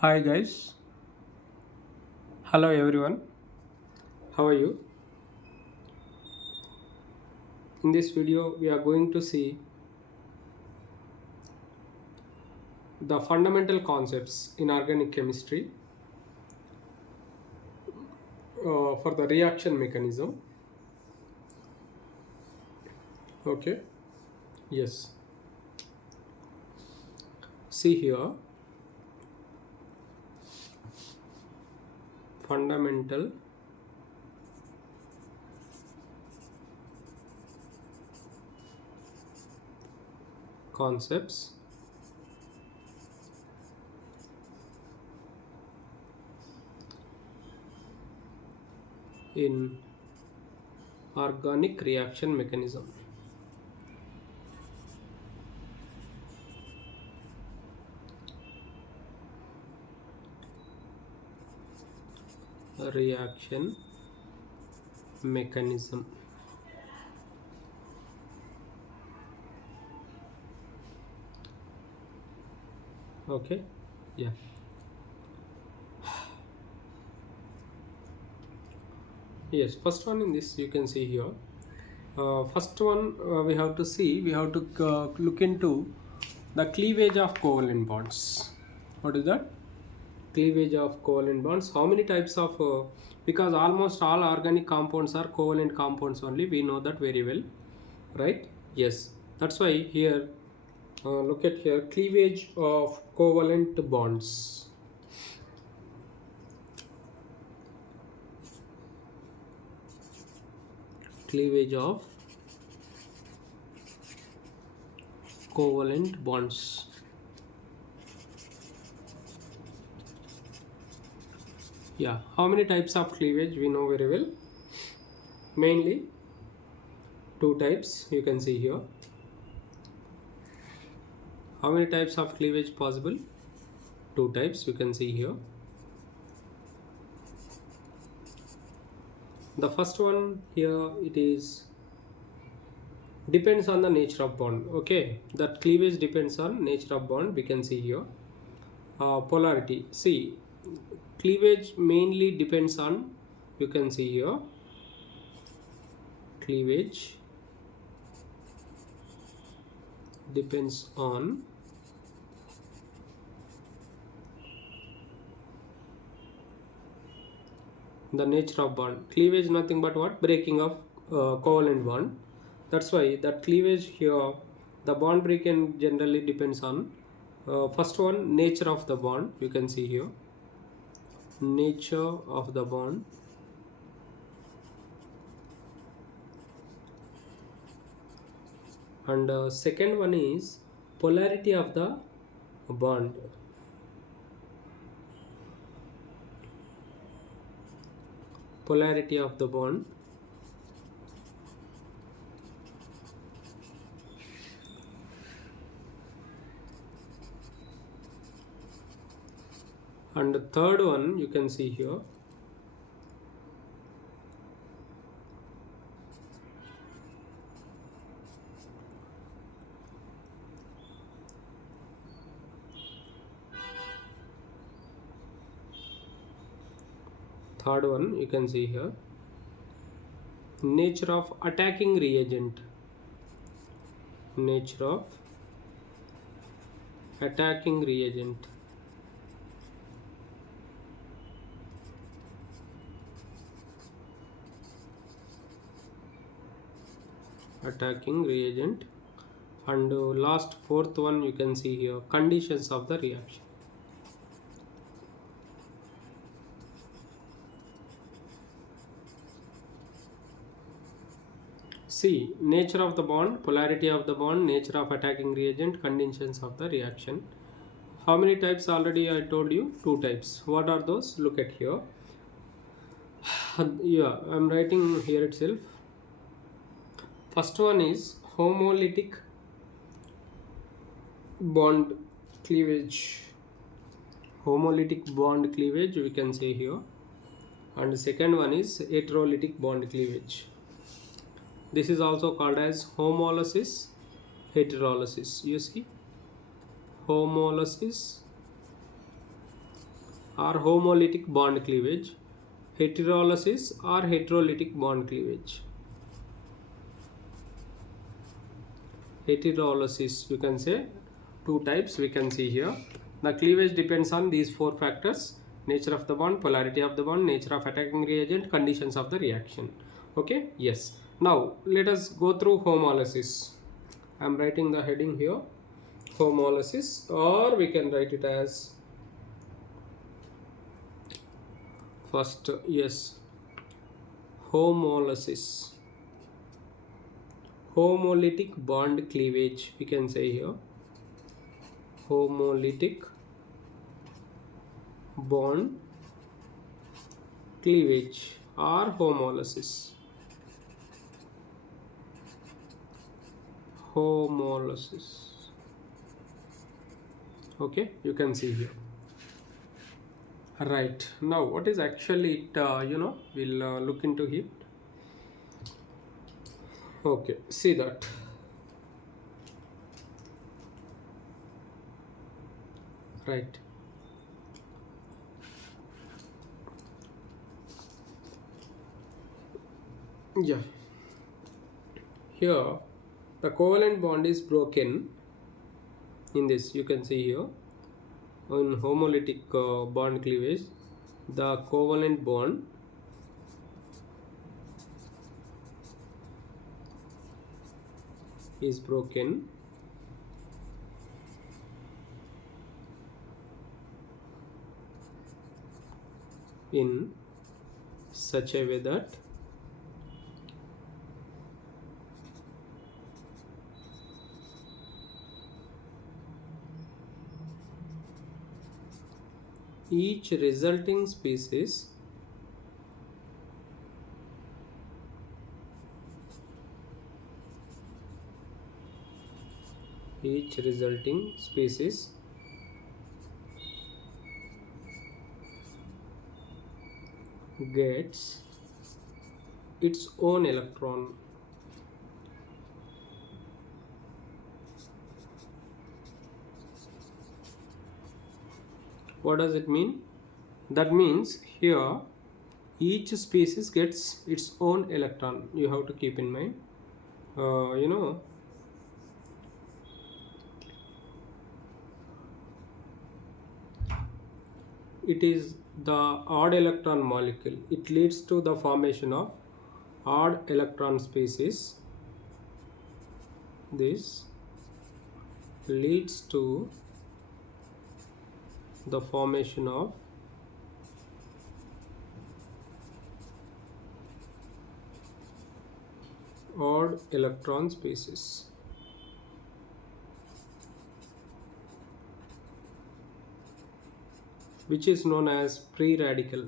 Hi guys, hello everyone. How are you? In this video, we are going to see the fundamental concepts in organic chemistry for the reaction mechanism. Okay, yes. See here, fundamental concepts in organic reaction mechanism. Reaction mechanism. Okay, yeah. Yes, first one in this you can see here. First one we have to look into the cleavage of covalent bonds. What is that? Cleavage of covalent bonds. How many types of because almost all organic compounds are covalent compounds only, we know that very well, right? Yes, that's why here look at here, cleavage of covalent bonds. Cleavage of covalent bonds. Yeah, how many types of cleavage we know very well? Mainly two types you can see here. How many types of cleavage possible? Two types you can see here. The first one here, it is depends on the nature of bond. Okay, that cleavage depends on nature of bond, we can see here. Polarity, see, cleavage mainly depends on, you can see here, cleavage depends on the nature of bond. Cleavage nothing but what? Breaking of covalent bond. That's why that cleavage here, the bond breaking generally depends on first one, nature of the bond. You can see here, nature of the bond. And second one is polarity of the bond. Polarity of the bond. And the third one you can see here, nature of attacking reagent. Nature of attacking reagent. Attacking reagent. And last fourth one you can see here, conditions of the reaction. See, nature of the bond, polarity of the bond, nature of attacking reagent, conditions of the reaction. How many types? Already I told you, two types. What are those? Look at here. Yeah, I'm writing here itself. First one is homolytic bond cleavage. Homolytic bond cleavage we can say here. And the second one is heterolytic bond cleavage. This is also called as homolysis, heterolysis. You see, homolysis, or homolytic bond cleavage, heterolysis or heterolytic bond cleavage. Heterolysis, you can say two types we can see here. The cleavage depends on these four factors: nature of the bond, polarity of the bond, nature of attacking reagent, conditions of the reaction. Okay, yes. Now let us go through homolysis. I am writing the heading here, homolysis, or we can write it as first, yes, homolysis. Homolytic bond cleavage, we can say here, homolytic bond cleavage or homolysis. Homolysis. Okay, you can see here. Right, now what is actually it, we'll look into it. Okay, see that. Right. Yeah. Here, the covalent bond is broken. In this, you can see here, on homolytic bond cleavage, the covalent bond is broken in such a way that each resulting species gets its own electron. What does it mean? That means here each species gets its own electron. You have to keep in mind. It is the odd electron molecule. It leads to the formation of odd electron species. This leads to the formation of odd electron species. Which is known as free radical.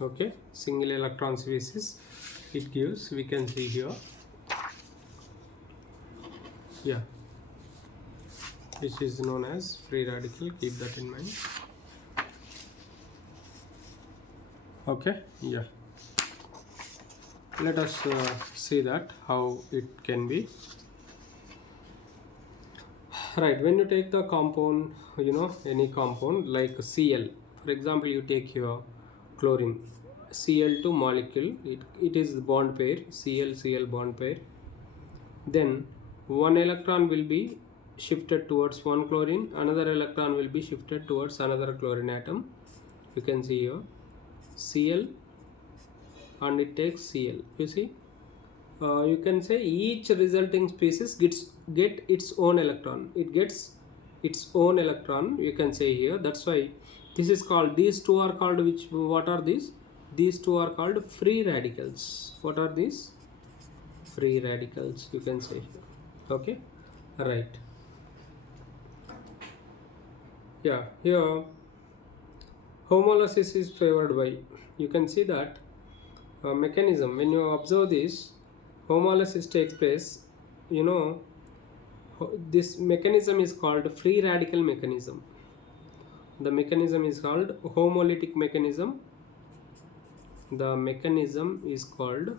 Okay, single electron species it gives, we can see here. Yeah, which is known as free radical, keep that in mind. Okay, yeah, let us see that how it can be. Right, when you take the compound, any compound like Cl, for example, you take here chlorine, Cl2 molecule, it is the bond pair, Cl bond pair. Then one electron will be shifted towards one chlorine, another electron will be shifted towards another chlorine atom. You can see here Cl and it takes Cl. You see, you can say each resulting species get its own electron. It gets its own electron, you can say here. That's why this is called, these two are called, what are these? These two are called free radicals. What are these? Free radicals, you can say here. Okay, right. Yeah, here homolysis is favored by, you can see that mechanism. When you observe this, homolysis takes place, this mechanism is called free radical mechanism. The mechanism is called homolytic mechanism The mechanism is called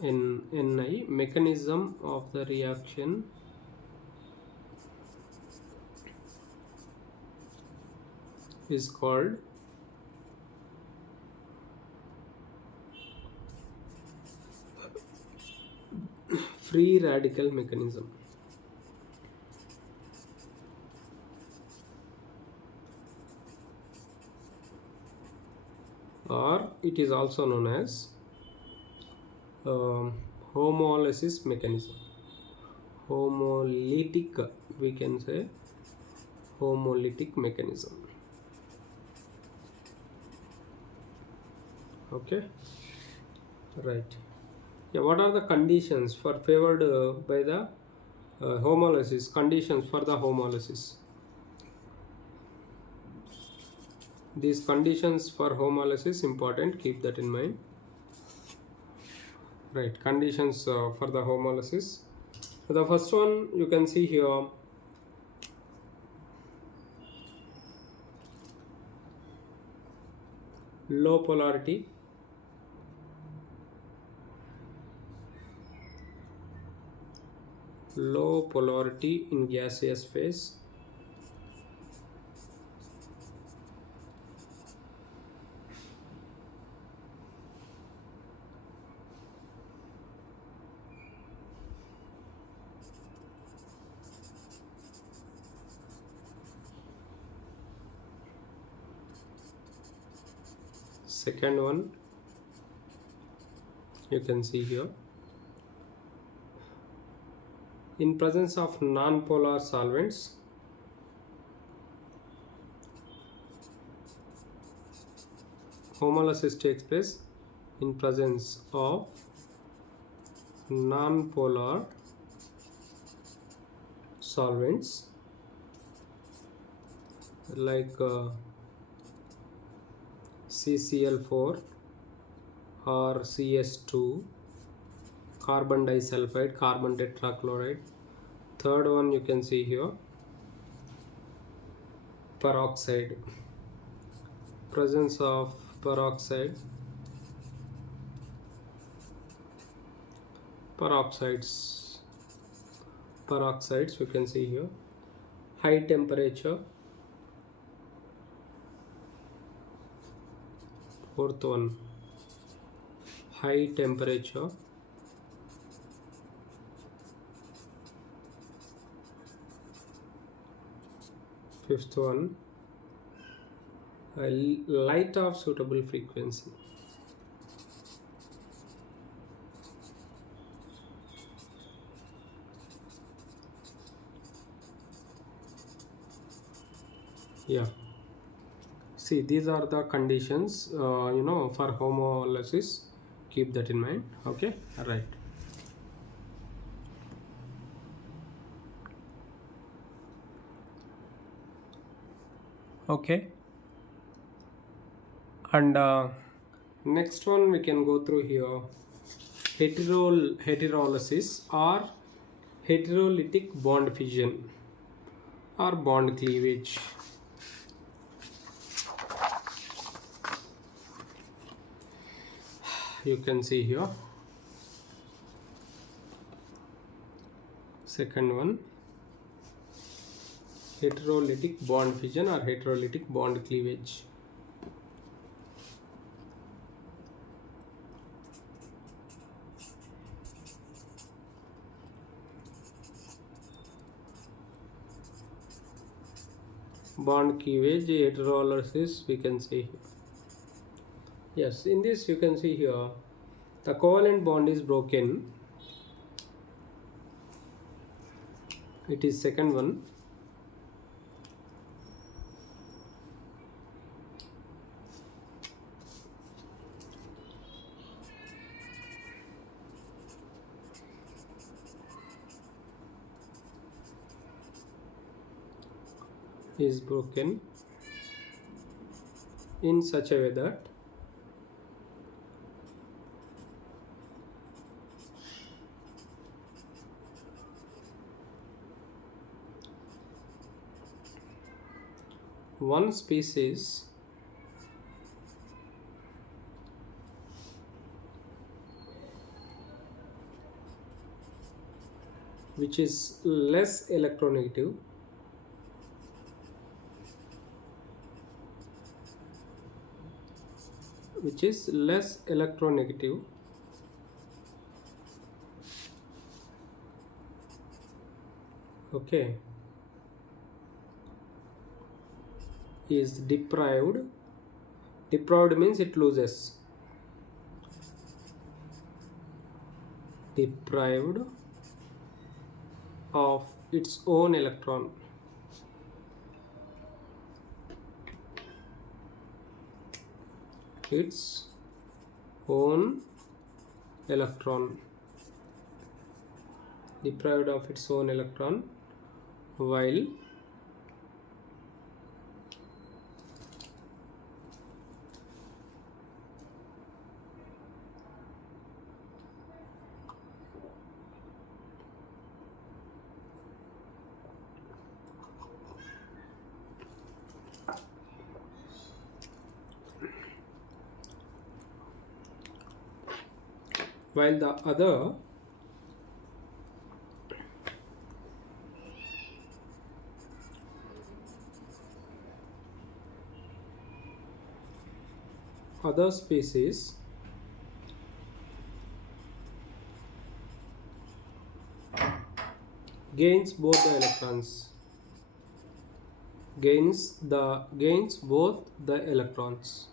NI. Mechanism of the reaction is called free radical mechanism, or it is also known as homolysis mechanism. Homolytic, we can say homolytic mechanism. Okay, right. Yeah, what are the conditions for favored by the homolysis? Conditions for the homolysis. These conditions for homolysis important, keep that in mind. Right, conditions for the homolysis. The first one you can see here, low polarity, in gaseous phase. Second one you can see here, in presence of non-polar solvents, homolysis takes place in presence of non-polar solvents like CCl4 or CS2, carbon disulfide, carbon tetrachloride. Third one you can see here, peroxide, presence of peroxides you can see here, high temperature. Fourth one, high temperature. Fifth one, light of suitable frequency. Yeah, see, these are the conditions for homolysis, keep that in mind. Okay, right. Okay, and next one we can go through here, heterolysis or heterolytic bond fission or bond cleavage. You can see here, second one, heterolytic bond fission or heterolytic bond cleavage. Bond cleavage, heterolysis, we can see here. Yes, in this you can see here, the covalent bond is broken. It is second one. Is broken in such a way that one species which is less electronegative okay, is deprived means it loses, deprived of its own electron. Its own electron, deprived of its own electron, while the other species gains both the electrons, gains both the electrons.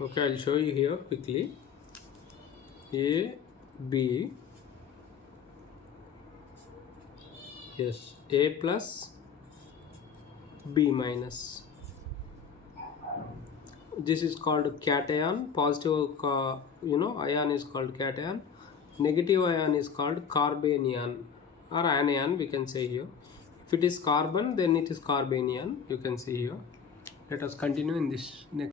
Okay, I'll show you here quickly. A, B, yes, A plus, B minus. This is called cation. Positive ion is called cation, negative ion is called carbanion or anion, we can say here. If it is carbon, then it is carbanion, you can see here. Let us continue in this next.